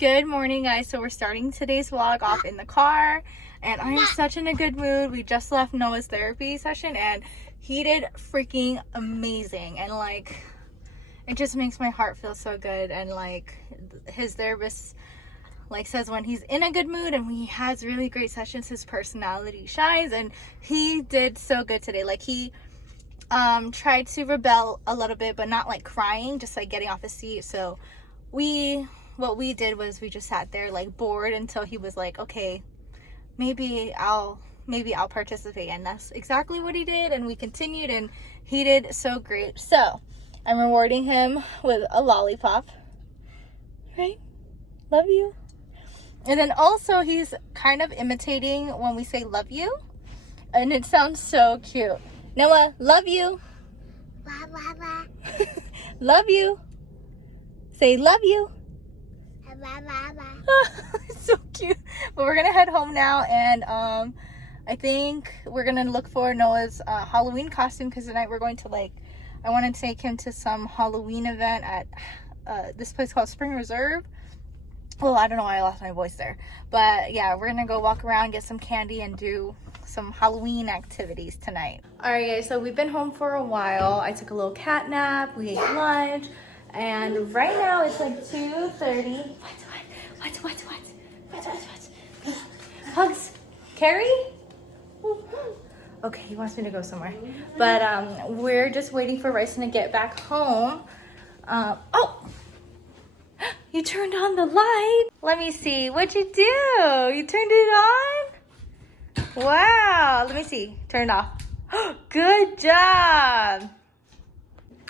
Good morning, guys. So we're starting today's vlog off in the car, and I am such in a good mood. We just left Noah's therapy session and he did freaking amazing, and like it just makes my heart feel so good. And like his therapist like says when he's in a good mood and when he has really great sessions, his personality shines, and he did so good today. Like he tried to rebel a little bit, but not like crying, just like getting off his seat. So what we did was we just sat there like bored until he was like, okay, maybe I'll participate, and that's exactly what he did. And we continued and he did so great. So I'm rewarding him with a lollipop, right? Love you. And then also he's kind of imitating when we say love you, and it sounds so cute. Noah, love you. Blah, blah, blah. Love you. Say love you. Blah, blah, blah. So cute. But we're gonna head home now, and I think we're gonna look for Noah's Halloween costume, because tonight we're going to I want to take him to some Halloween event at this place called Spring Reserve. Well, I don't know why I lost my voice there, but yeah, we're gonna go walk around, get some candy, and do some Halloween activities tonight. All right, guys, so we've been home for a while. I took a little cat nap, we ate lunch, and right now it's like 2:30. What? Hugs. Carrie? Okay, he wants me to go somewhere. But we're just waiting for Ryson to get back home. Oh! You turned on the light. Let me see. What'd you do? You turned it on? Wow. Let me see. Turn it off. Good job.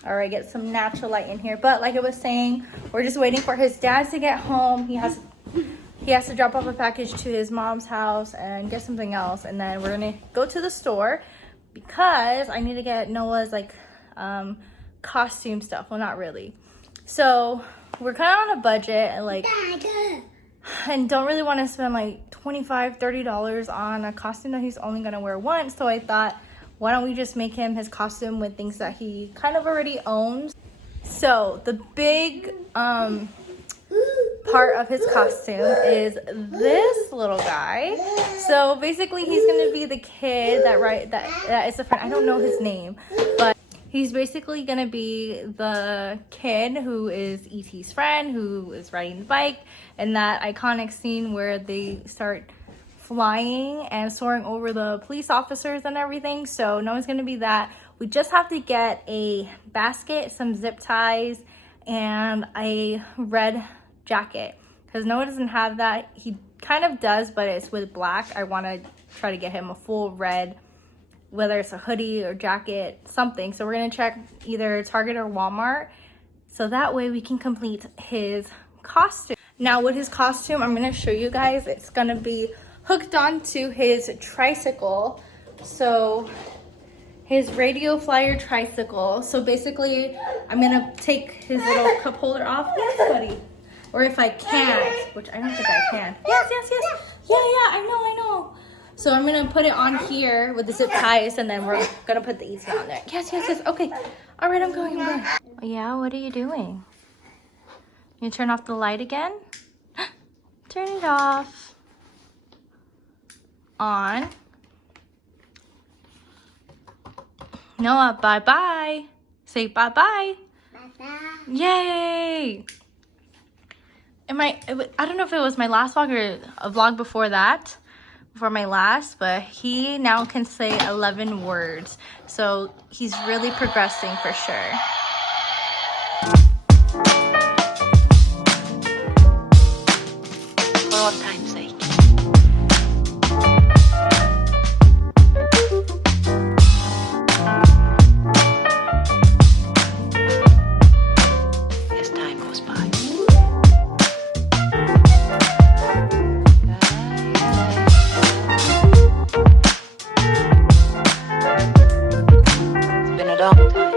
All right, get some natural light in here. But like I was saying, we're just waiting for his dad to get home. He has to drop off a package to his mom's house and get something else. And then we're gonna go to the store because I need to get Noah's costume stuff. Well, not really. So we're kind of on a budget and don't really want to spend like $25, $30 on a costume that he's only gonna wear once. So I thought, why don't we just make him his costume with things that he kind of already owns. So the big part of his costume is this little guy. So basically he's gonna be the kid that is a friend. I don't know his name, but he's basically gonna be the kid who is E.T.'s friend, who is riding the bike, and that iconic scene where they start flying and soaring over the police officers and everything. So Noah's gonna be that. We just have to get a basket, some zip ties, and a red jacket, because Noah doesn't have that. He kind of does, but it's with black. I want to try to get him a full red, whether it's a hoodie or jacket, something. So we're gonna check either Target or Walmart, so that way we can complete his costume. Now with his costume, I'm gonna show you guys. It's gonna be hooked onto his tricycle. So his radio flyer tricycle. So basically I'm gonna take his little cup holder off. Yes, buddy. Or if I can't, which I don't think I can. Yes. Yeah, I know. So I'm gonna put it on here with the zip ties, and then we're gonna put the ET on there. Yes. Okay. All right, I'm going. Yeah, what are you doing? You turn off the light again? Turn it off. On. Noah, bye-bye. Say bye-bye. Bye-bye. Yay! I don't know if it was my last vlog or a vlog before that, before my last, but he now can say 11 words. So he's really progressing for sure. For all time's sake. As time goes by. It's been a long time.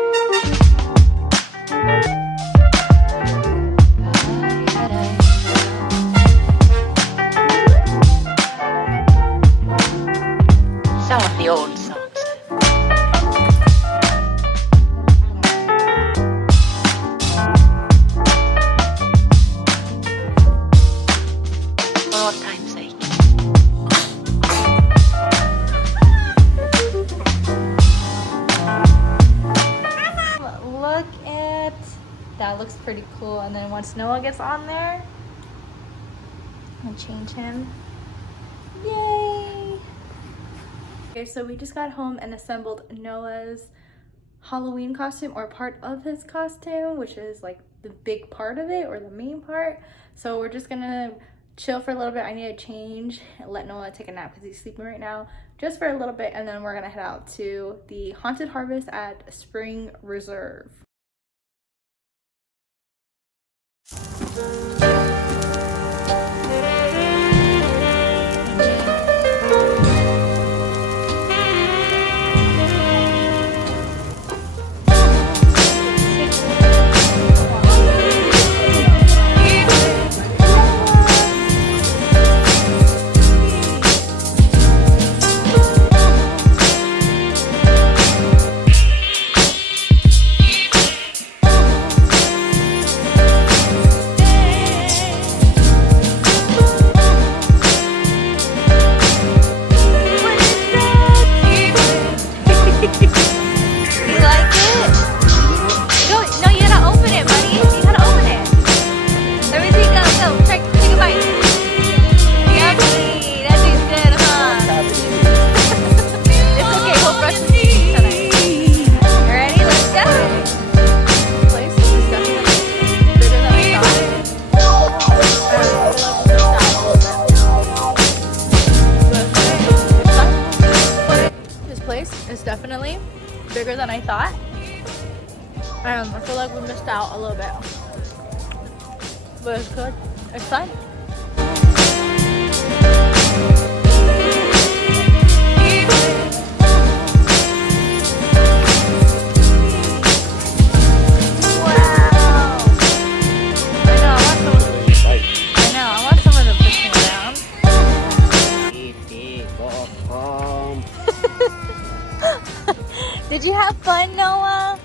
That looks pretty cool. And then once Noah gets on there, I'll change him. Yay! Okay, so we just got home and assembled Noah's Halloween costume, or part of his costume, which is like the big part of it, or the main part. So we're just gonna chill for a little bit. I need to change and let Noah take a nap because he's sleeping right now, just for a little bit, and then we're gonna head out to the Haunted Harvest at Spring Reserve. Definitely bigger than I thought. I feel like we missed out a little bit, but it's good. It's fun. Wow! I know. I want someone to push me around. Did you have fun, Noah?